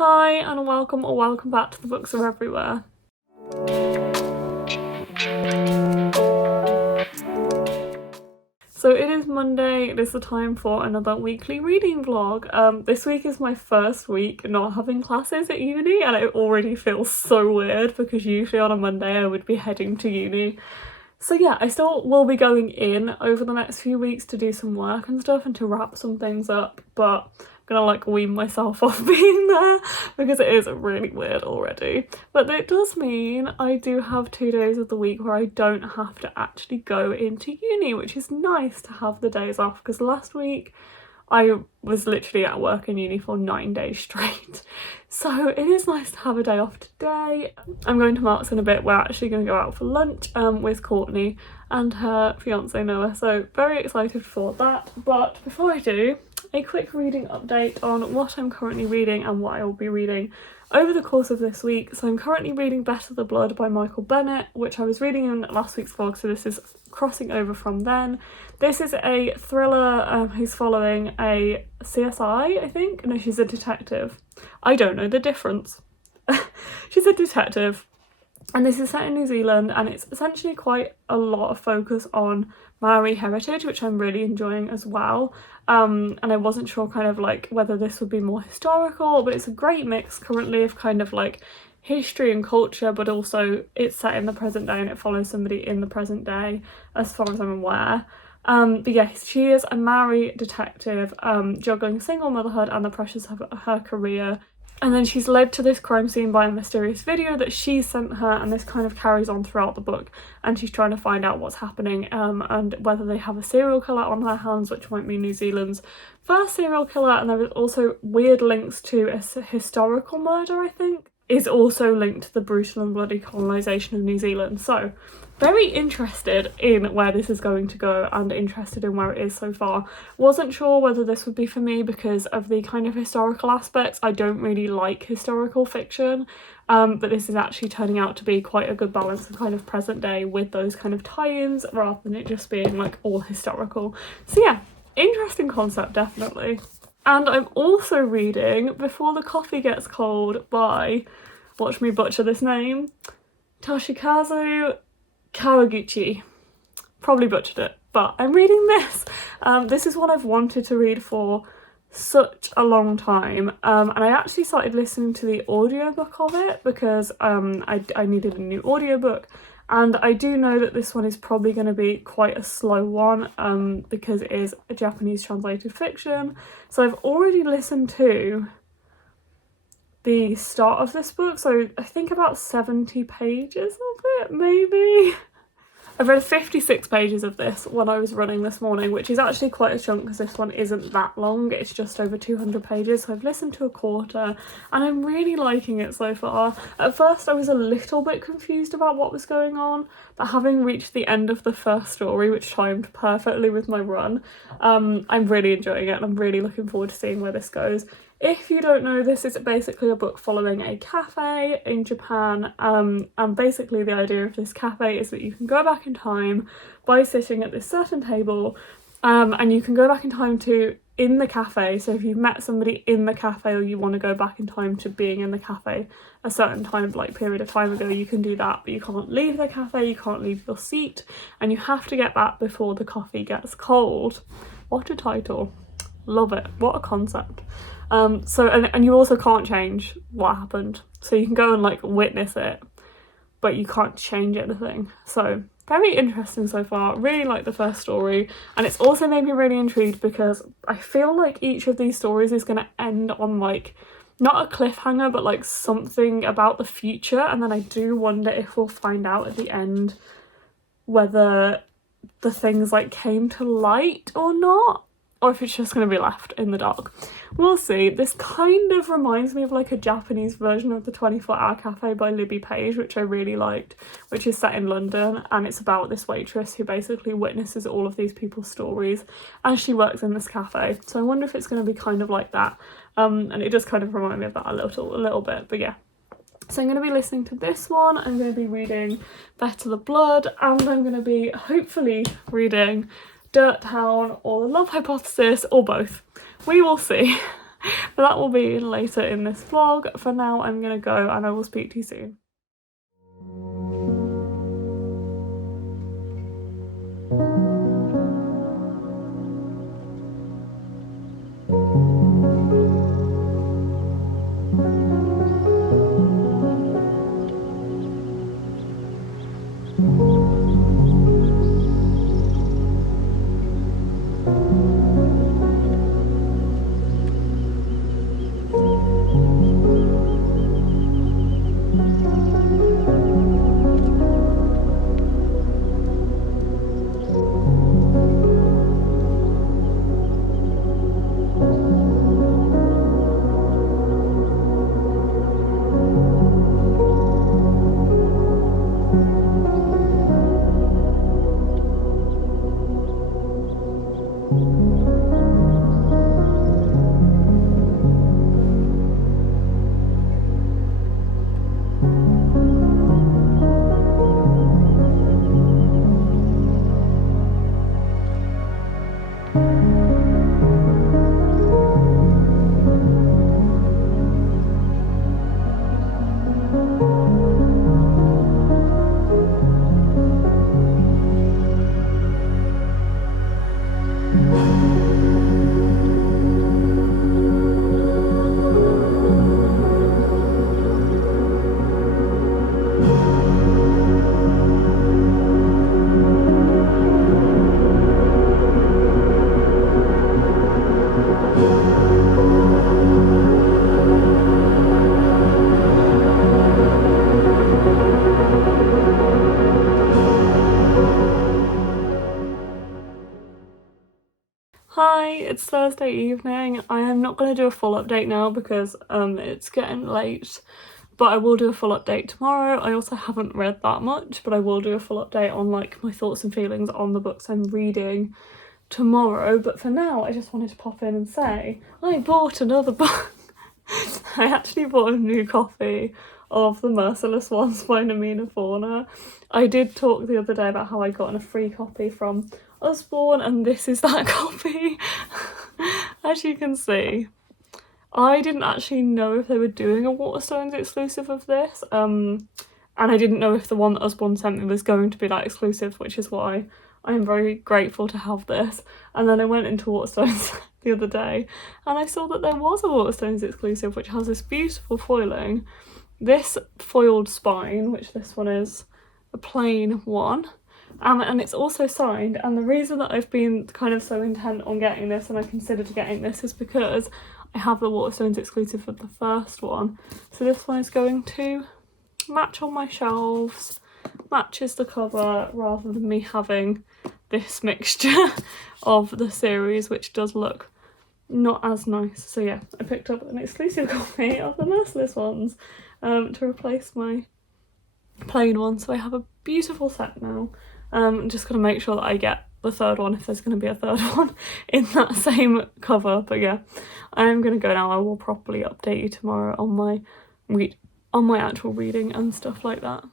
Hi and welcome or welcome back to The Books Are Everywhere. So it is Monday, it is the time for another weekly reading vlog. This week is my first week not having classes at uni and it already feels so weird because usually on a Monday I would be heading to uni. So yeah, I still will be going in over the next few weeks to do some work and stuff and to wrap some things up, but I'm gonna like wean myself off being there because it is really weird already. But it does mean I do have 2 days of the week where I don't have to actually go into uni, which is nice to have the days off because last week I was literally at work in uni for 9 days straight. So it is nice to have a day off today. I'm going to Mark's in a bit. We're actually going to go out for lunch with Courtney and her fiance Noah. So very excited for that. But before I do, a quick reading update on what I'm currently reading and what I will be reading over the course of this week. So I'm currently reading Better the Blood by Michael Bennett, which I was reading in last week's vlog, so this is crossing over from then. This is a thriller who's following a CSI, I think? No, she's a detective. I don't know the difference. She's a detective. And this is set in New Zealand and it's essentially quite a lot of focus on Maori heritage, which I'm really enjoying as well. And I wasn't sure kind of like whether this would be more historical, but it's a great mix currently of kind of like history and culture, but also it's set in the present day and it follows somebody in the present day as far as I'm aware. But yes, she is a Maori detective juggling single motherhood and the pressures of her career. And then she's led to this crime scene by a mysterious video that she sent her, and this kind of carries on throughout the book, and she's trying to find out what's happening and whether they have a serial killer on their hands, which might be New Zealand's first serial killer. And there is also weird links to a historical murder, I think, is also linked to the brutal and bloody colonisation of New Zealand. So very interested in where this is going to go and interested in where it is so far. Wasn't sure whether this would be for me because of the kind of historical aspects. I don't really like historical fiction, but this is actually turning out to be quite a good balance of kind of present day with those kind of tie-ins rather than it just being like all historical. So yeah, interesting concept, definitely. And I'm also reading Before the Coffee Gets Cold by, watch me butcher this name, Toshikazu Kawaguchi. Probably butchered it, but I'm reading this. This is one I've wanted to read for such a long time, and I actually started listening to the audiobook of it because I needed a new audiobook, and I do know that this one is probably going to be quite a slow one because it is a Japanese translated fiction. So I've already listened to the start of this book, so I think about 70 pages of it, maybe. I've read 56 pages of this when I was running this morning, which is actually quite a chunk because this one isn't that long, it's just over 200 pages, so I've listened to a quarter and I'm really liking it so far. At first I was a little bit confused about what was going on, but having reached the end of the first story, which timed perfectly with my run, I'm really enjoying it and I'm really looking forward to seeing where this goes. If you don't know, this is basically a book following a cafe in Japan, and basically the idea of this cafe is that you can go back in time by sitting at this certain table, and you can go back in time to in the cafe. So if you've met somebody in the cafe or you want to go back in time to being in the cafe a certain time, like period of time ago, you can do that, but you can't leave the cafe, you can't leave your seat, and you have to get back before the coffee gets cold. What a title. Love it. What a concept. And you also can't change what happened, so you can go and like witness it, but you can't change anything. So very interesting so far. Really like the first story, and it's also made me really intrigued because I feel like each of these stories is going to end on like not a cliffhanger but like something about the future, and then I do wonder if we'll find out at the end whether the things like came to light or not, or if it's just going to be left in the dark. We'll see. This kind of reminds me of like a Japanese version of The 24-Hour Cafe by Libby Page, which I really liked, which is set in London, and it's about this waitress who basically witnesses all of these people's stories as she works in this cafe. So I wonder if it's going to be kind of like that, and it does kind of remind me of that a little bit, but yeah. So I'm going to be listening to this one, I'm going to be reading Better the Blood, and I'm going to be hopefully reading Dirt Town or The Love Hypothesis, or both. We will see. But that will be later in this vlog. For now, I'm gonna go and I will speak to you soon. Hi, it's Thursday evening. I am not going to do a full update now because it's getting late, but I will do a full update tomorrow. I also haven't read that much, but I will do a full update on like my thoughts and feelings on the books I'm reading tomorrow. But for now, I just wanted to pop in and say I bought another book. I actually bought a new copy of The Merciless Ones by Namina Forna. I did talk the other day about how I got a free copy from Usborne, and this is that copy. As you can see, I didn't actually know if they were doing a Waterstones exclusive of this, and I didn't know if the one that Usborne sent me was going to be that exclusive, which is why I am very grateful to have this. And then I went into Waterstones the other day and I saw that there was a Waterstones exclusive which has this beautiful foiling, this foiled spine, which this one is a plain one, and it's also signed. And the reason that I've been kind of so intent on getting this, and I considered getting this, is because I have the Waterstones exclusive of the first one, so this one is going to match on my shelves, matches the cover, rather than me having this mixture of the series, which does look not as nice. So yeah, I picked up an exclusive copy of The Merciless Ones to replace my plain one, so I have a beautiful set now. I'm just gonna make sure that I get the third one if there's gonna be a third one in that same cover. But yeah, I am gonna go now. I will properly update you tomorrow on my actual reading and stuff like that.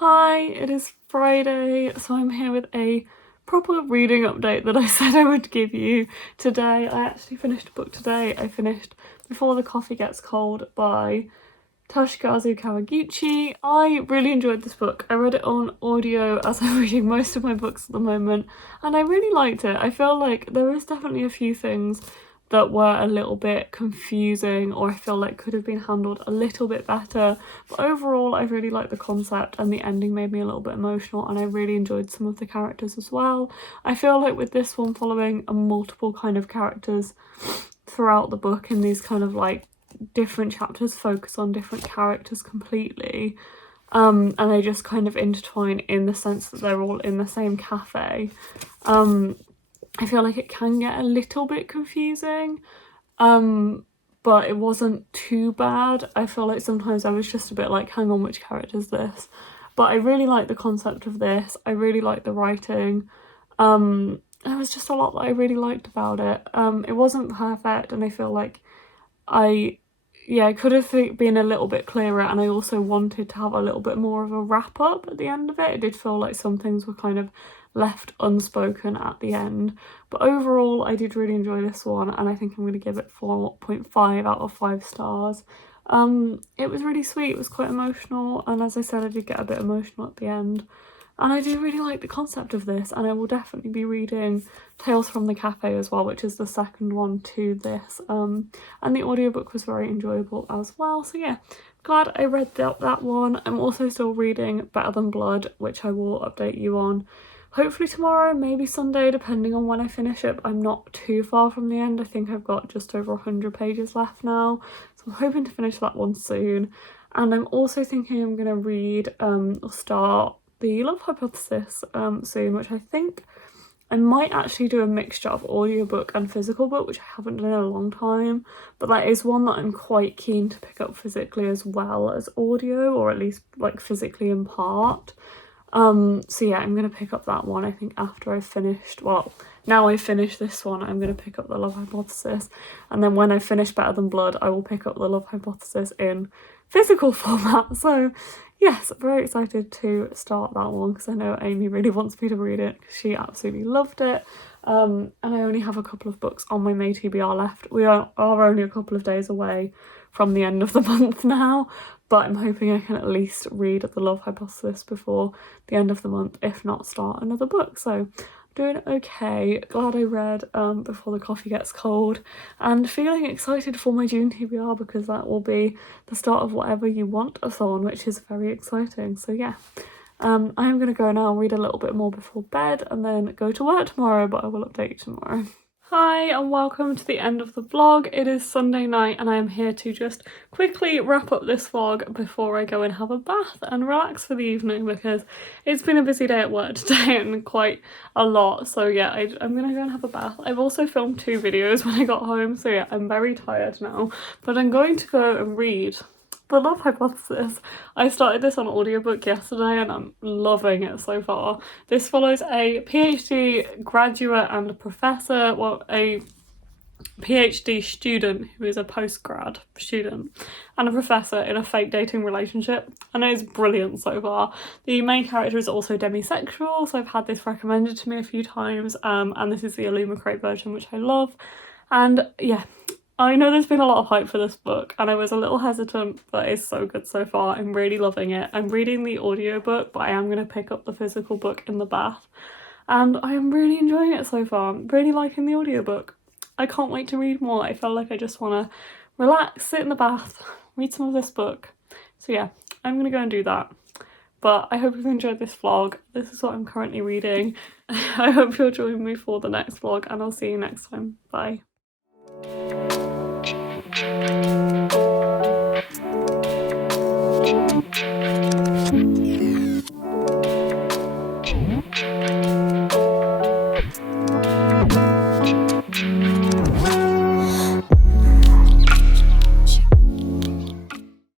Hi, it is Friday, so I'm here with a proper reading update that I said I would give you today. I actually finished a book today. I finished Before the Coffee Gets Cold by Toshikazu Kawaguchi. I really enjoyed this book. I read it on audio as I'm reading most of my books at the moment, and I really liked it. I feel like there is definitely a few things that were a little bit confusing, or I feel like could have been handled a little bit better, but overall I really liked the concept, and the ending made me a little bit emotional, and I really enjoyed some of the characters as well. I feel like with this one, following a multiple kind of characters throughout the book, in these kind of like different chapters focus on different characters completely, and they just kind of intertwine in the sense that they're all in the same cafe. I feel like it can get a little bit confusing, but but it wasn't too bad. I feel like sometimes I was just a bit like, hang on, which character is this? But I really like the concept of this. I really like the writing. There was just a lot that I really liked about it. It wasn't perfect, and I feel like I could have been a little bit clearer, and I also wanted to have a little bit more of a wrap up at the end of it. It did feel like some things were kind of left unspoken at the end, but overall I did really enjoy this one, and I think I'm going to give it 4.5 out of 5 stars. It was really sweet, it was quite emotional, and as I said, I did get a bit emotional at the end. And I do really like the concept of this, and I will definitely be reading Tales from the Cafe as well, which is the second one to this. And the audiobook was very enjoyable as well. So yeah, glad I read that one. I'm also still reading Better Than Blood, which I will update you on hopefully tomorrow, maybe Sunday, depending on when I finish it. I'm not too far from the end. I think I've got just over 100 pages left now. So I'm hoping to finish that one soon. And I'm also thinking I'm going to read or start The Love Hypothesis soon, which I think I might actually do a mixture of audiobook and physical book, which I haven't done in a long time, but that is one that I'm quite keen to pick up physically as well as audio, or at least like physically in part. So yeah, I'm going to pick up that one, I think, after I've finished, well, now I've finished this one, I'm going to pick up The Love Hypothesis, and then when I finish Better Than Blood, I will pick up The Love Hypothesis in physical format. So yes, very excited to start that one, because I know Amy really wants me to read it because she absolutely loved it. And I only have a couple of books on my May TBR left. We are only a couple of days away from the end of the month now, but I'm hoping I can at least read The Love Hypothesis before the end of the month, if not start another book. So doing okay, glad I read before the coffee gets cold, and feeling excited for my June TBR, because that will be the start of Whatever You Want-a-thon, which is very exciting. So yeah, I'm going to go now, read a little bit more before bed, and then go to work tomorrow, but I will update you tomorrow. Hi and welcome to the end of the vlog. It is Sunday night and I am here to just quickly wrap up this vlog before I go and have a bath and relax for the evening, because it's been a busy day at work today and quite a lot. So yeah, I'm gonna go and have a bath. I've also filmed 2 videos when I got home, so yeah, I'm very tired now, but I'm going to go and read The Love Hypothesis. I started this on audiobook yesterday and I'm loving it so far. This follows a PhD graduate and a professor, well, a PhD student who is a postgrad student and a professor in a fake dating relationship, and it is brilliant so far. The main character is also demisexual, so I've had this recommended to me a few times, and this is the Illumicrate version, which I love. And yeah, I know there's been a lot of hype for this book and I was a little hesitant, but it's so good so far. I'm really loving it. I'm reading the audiobook, but I am going to pick up the physical book in the bath, and I am really enjoying it so far. I'm really liking the audiobook. I can't wait to read more. I feel like I just want to relax, sit in the bath, read some of this book. So yeah, I'm going to go and do that. But I hope you've enjoyed this vlog. This is what I'm currently reading. I hope you'll join me for the next vlog, and I'll see you next time. Bye.